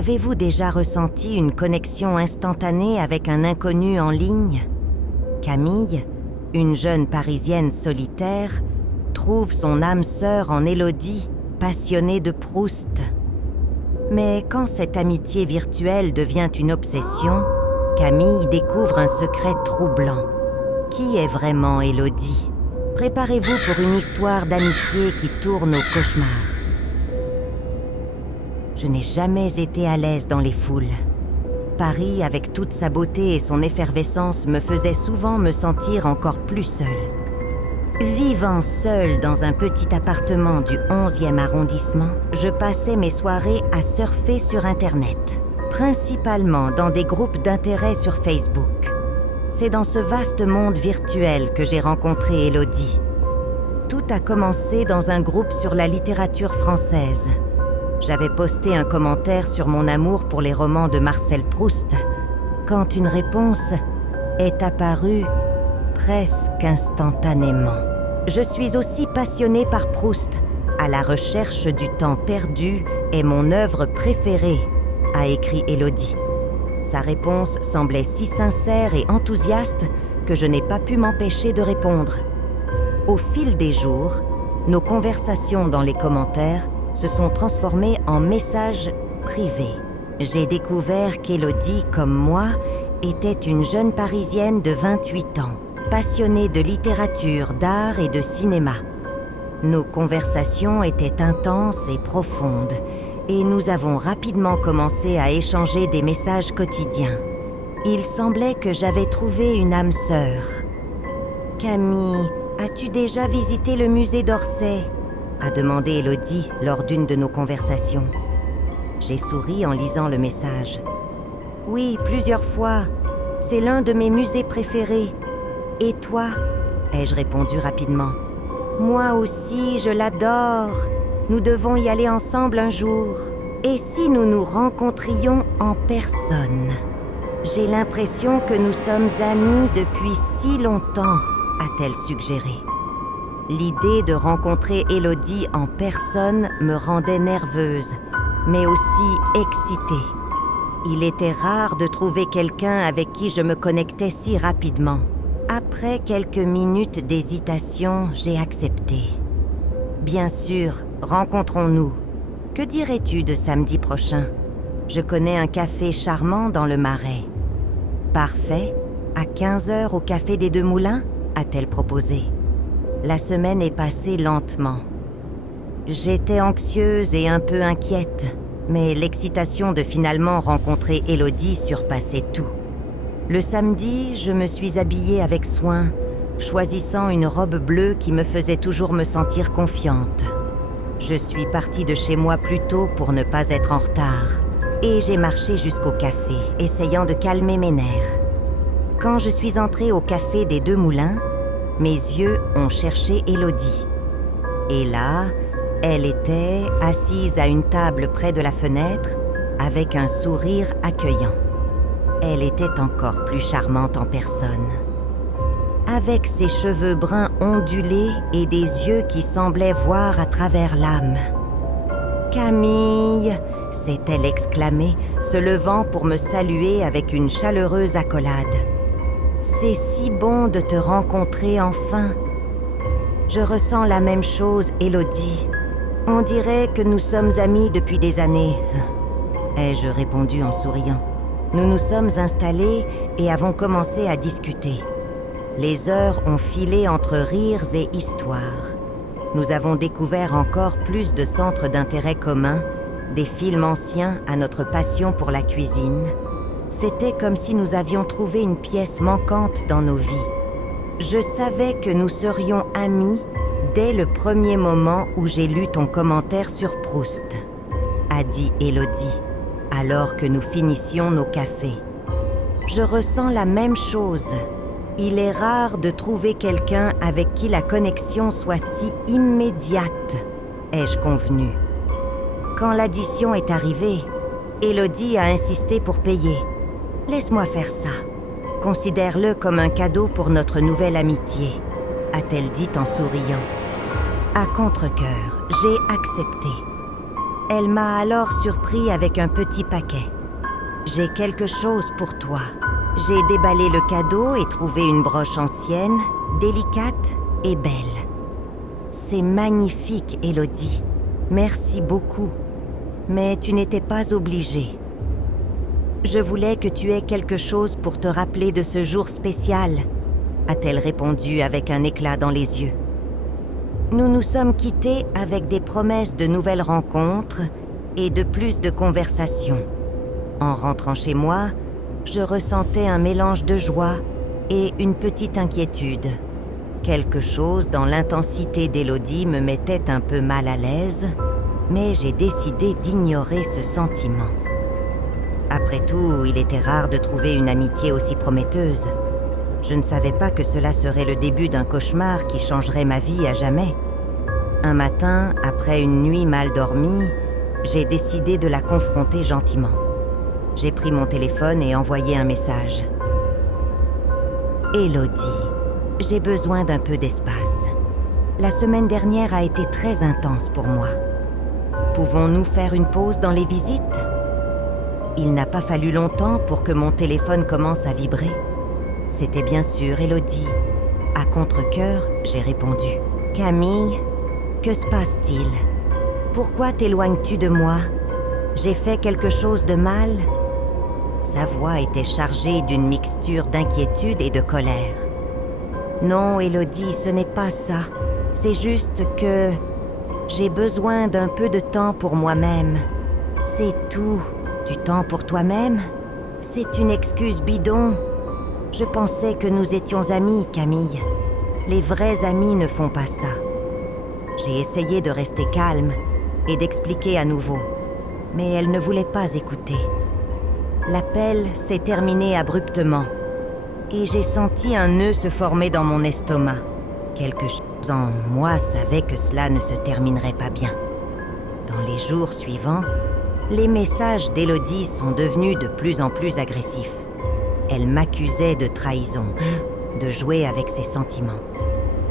Avez-vous déjà ressenti une connexion instantanée avec un inconnu en ligne? Camille, une jeune Parisienne solitaire, trouve son âme sœur en Élodie, passionnée de Proust. Mais quand cette amitié virtuelle devient une obsession, Camille découvre un secret troublant. Qui est vraiment Élodie? Préparez-vous pour une histoire d'amitié qui tourne au cauchemar. Je n'ai jamais été à l'aise dans les foules. Paris, avec toute sa beauté et son effervescence, me faisait souvent me sentir encore plus seule. Vivant seule dans un petit appartement du 11e arrondissement, je passais mes soirées à surfer sur Internet, principalement dans des groupes d'intérêt sur Facebook. C'est dans ce vaste monde virtuel que j'ai rencontré Élodie. Tout a commencé dans un groupe sur la littérature française. J'avais posté un commentaire sur mon amour pour les romans de Marcel Proust, quand une réponse est apparue presque instantanément. Je suis aussi passionnée par Proust. À la recherche du temps perdu est mon œuvre préférée, a écrit Élodie. Sa réponse semblait si sincère et enthousiaste que je n'ai pas pu m'empêcher de répondre. Au fil des jours, nos conversations dans les commentaires se sont transformées en messages privés. J'ai découvert qu'Élodie, comme moi, était une jeune Parisienne de 28 ans, passionnée de littérature, d'art et de cinéma. Nos conversations étaient intenses et profondes, et nous avons rapidement commencé à échanger des messages quotidiens. Il semblait que j'avais trouvé une âme sœur. « Camille, as-tu déjà visité le musée d'Orsay ?» a demandé Élodie lors d'une de nos conversations. J'ai souri en lisant le message. « Oui, plusieurs fois. C'est l'un de mes musées préférés. Et toi ?» ai-je répondu rapidement. « Moi aussi, je l'adore. Nous devons y aller ensemble un jour. Et si nous nous rencontrions en personne? J'ai l'impression que nous sommes amis depuis si longtemps, a-t-elle suggéré. L'idée de rencontrer Élodie en personne me rendait nerveuse, mais aussi excitée. Il était rare de trouver quelqu'un avec qui je me connectais si rapidement. Après quelques minutes d'hésitation, j'ai accepté. Bien sûr, rencontrons-nous. Que dirais-tu de samedi prochain? Je connais un café charmant dans le Marais. Parfait. À 15h au café des Deux Moulins, a-t-elle proposé. La semaine est passée lentement. J'étais anxieuse et un peu inquiète, mais l'excitation de finalement rencontrer Élodie surpassait tout. Le samedi, je me suis habillée avec soin, choisissant une robe bleue qui me faisait toujours me sentir confiante. Je suis partie de chez moi plus tôt pour ne pas être en retard, et j'ai marché jusqu'au café, essayant de calmer mes nerfs. Quand je suis entrée au café des Deux Moulins, mes yeux ont cherché Élodie. Et là, elle était assise à une table près de la fenêtre, avec un sourire accueillant. Elle était encore plus charmante en personne. Avec ses cheveux bruns ondulés et des yeux qui semblaient voir à travers l'âme. « Camille !» s'est-elle exclamée, se levant pour me saluer avec une chaleureuse accolade. « C'est si bon de te rencontrer enfin. Je ressens la même chose, Élodie. On dirait que nous sommes amis depuis des années. » ai-je répondu en souriant. Nous nous sommes installés et avons commencé à discuter. Les heures ont filé entre rires et histoires. Nous avons découvert encore plus de centres d'intérêt communs, des films anciens à notre passion pour la cuisine. C'était comme si nous avions trouvé une pièce manquante dans nos vies. Je savais que nous serions amis dès le premier moment où j'ai lu ton commentaire sur Proust, a dit Élodie, alors que nous finissions nos cafés. Je ressens la même chose. Il est rare de trouver quelqu'un avec qui la connexion soit si immédiate, ai-je convenu. Quand l'addition est arrivée, Élodie a insisté pour payer. Laisse-moi faire ça. Considère-le comme un cadeau pour notre nouvelle amitié, a-t-elle dit en souriant. À contre-cœur, j'ai accepté. Elle m'a alors surpris avec un petit paquet. « J'ai quelque chose pour toi. » J'ai déballé le cadeau et trouvé une broche ancienne, délicate et belle. « C'est magnifique, Élodie. Merci beaucoup. Mais tu n'étais pas obligée. Je voulais que tu aies quelque chose pour te rappeler de ce jour spécial, » a-t-elle répondu avec un éclat dans les yeux. Nous nous sommes quittés avec des promesses de nouvelles rencontres et de plus de conversations. En rentrant chez moi, je ressentais un mélange de joie et une petite inquiétude. Quelque chose dans l'intensité d'Élodie me mettait un peu mal à l'aise, mais j'ai décidé d'ignorer ce sentiment. Après tout, il était rare de trouver une amitié aussi prometteuse. Je ne savais pas que cela serait le début d'un cauchemar qui changerait ma vie à jamais. Un matin, après une nuit mal dormie, j'ai décidé de la confronter gentiment. J'ai pris mon téléphone et envoyé un message. « Élodie, j'ai besoin d'un peu d'espace. La semaine dernière a été très intense pour moi. Pouvons-nous faire une pause dans les visites ?» Il n'a pas fallu longtemps pour que mon téléphone commence à vibrer. C'était bien sûr Élodie. À contre-cœur, j'ai répondu. « Camille, que se passe-t-il? Pourquoi t'éloignes-tu de moi? J'ai fait quelque chose de mal ?» Sa voix était chargée d'une mixture d'inquiétude et de colère. « Non, Élodie, ce n'est pas ça. C'est juste que j'ai besoin d'un peu de temps pour moi-même. C'est tout. Du temps pour toi-même? C'est une excuse bidon. Je pensais que nous étions amis, Camille. Les vrais amis ne font pas ça. » J'ai essayé de rester calme et d'expliquer à nouveau, mais elle ne voulait pas écouter. L'appel s'est terminé abruptement et j'ai senti un nœud se former dans mon estomac. Quelque chose en moi savait que cela ne se terminerait pas bien. Dans les jours suivants, les messages d'Élodie sont devenus de plus en plus agressifs. Elle m'accusait de trahison, de jouer avec ses sentiments.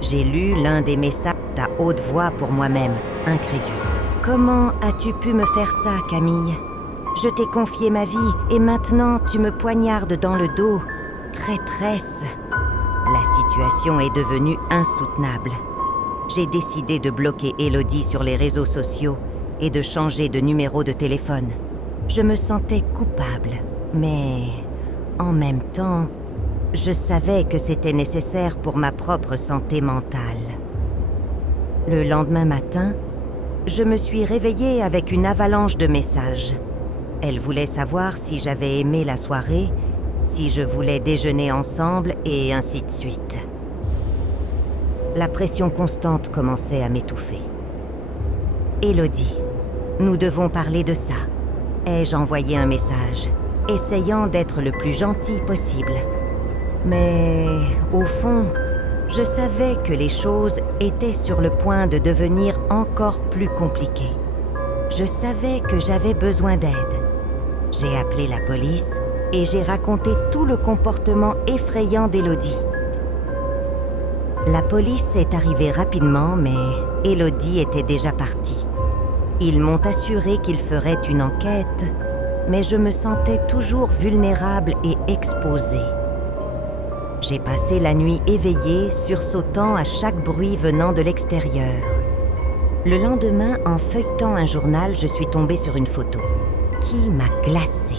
J'ai lu l'un des messages à haute voix pour moi-même, incrédule. « Comment as-tu pu me faire ça, Camille? Je t'ai confié ma vie et maintenant tu me poignardes dans le dos. Traîtresse !» La situation est devenue insoutenable. J'ai décidé de bloquer Élodie sur les réseaux sociaux et de changer de numéro de téléphone. Je me sentais coupable, mais en même temps, je savais que c'était nécessaire pour ma propre santé mentale. Le lendemain matin, je me suis réveillée avec une avalanche de messages. Elle voulait savoir si j'avais aimé la soirée, si je voulais déjeuner ensemble et ainsi de suite. La pression constante commençait à m'étouffer. « Élodie, nous devons parler de ça. » Ai-je envoyé un message, essayant d'être le plus gentil possible. Mais au fond, je savais que les choses étaient sur le point de devenir encore plus compliquées. Je savais que j'avais besoin d'aide. J'ai appelé la police et j'ai raconté tout le comportement effrayant d'Élodie. La police est arrivée rapidement, mais Élodie était déjà partie. Ils m'ont assuré qu'ils feraient une enquête, mais je me sentais toujours vulnérable et exposée. J'ai passé la nuit éveillée, sursautant à chaque bruit venant de l'extérieur. Le lendemain, en feuilletant un journal, je suis tombée sur une photo qui m'a glacée.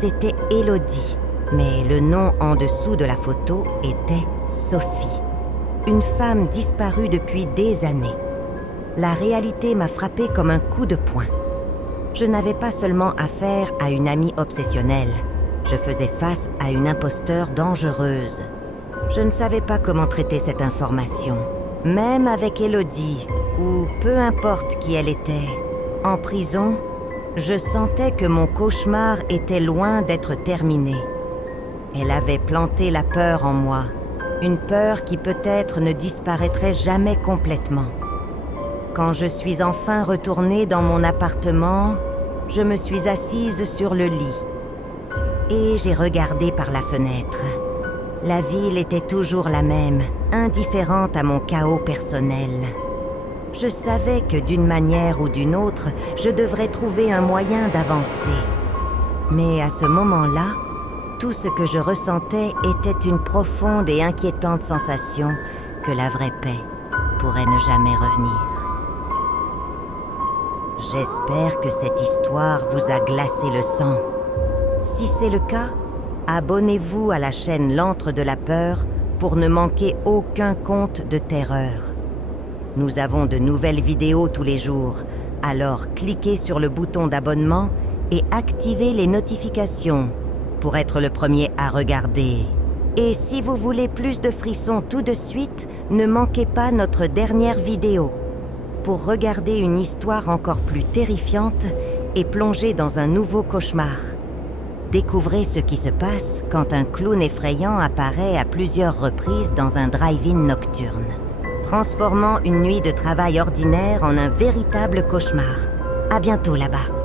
C'était Élodie, mais le nom en dessous de la photo était Sophie, une femme disparue depuis des années. La réalité m'a frappée comme un coup de poing. Je n'avais pas seulement affaire à une amie obsessionnelle. Je faisais face à une imposteur dangereuse. Je ne savais pas comment traiter cette information. Même avec Élodie, ou peu importe qui elle était, en prison, je sentais que mon cauchemar était loin d'être terminé. Elle avait planté la peur en moi, une peur qui peut-être ne disparaîtrait jamais complètement. Quand je suis enfin retournée dans mon appartement, je me suis assise sur le lit et j'ai regardé par la fenêtre. La ville était toujours la même, indifférente à mon chaos personnel. Je savais que d'une manière ou d'une autre, je devrais trouver un moyen d'avancer. Mais à ce moment-là, tout ce que je ressentais était une profonde et inquiétante sensation que la vraie paix pourrait ne jamais revenir. J'espère que cette histoire vous a glacé le sang. Si c'est le cas, abonnez-vous à la chaîne L'Antre de la Peur pour ne manquer aucun conte de terreur. Nous avons de nouvelles vidéos tous les jours, alors cliquez sur le bouton d'abonnement et activez les notifications pour être le premier à regarder. Et si vous voulez plus de frissons tout de suite, ne manquez pas notre dernière vidéo pour regarder une histoire encore plus terrifiante et plonger dans un nouveau cauchemar. Découvrez ce qui se passe quand un clown effrayant apparaît à plusieurs reprises dans un drive-in nocturne, transformant une nuit de travail ordinaire en un véritable cauchemar. À bientôt là-bas.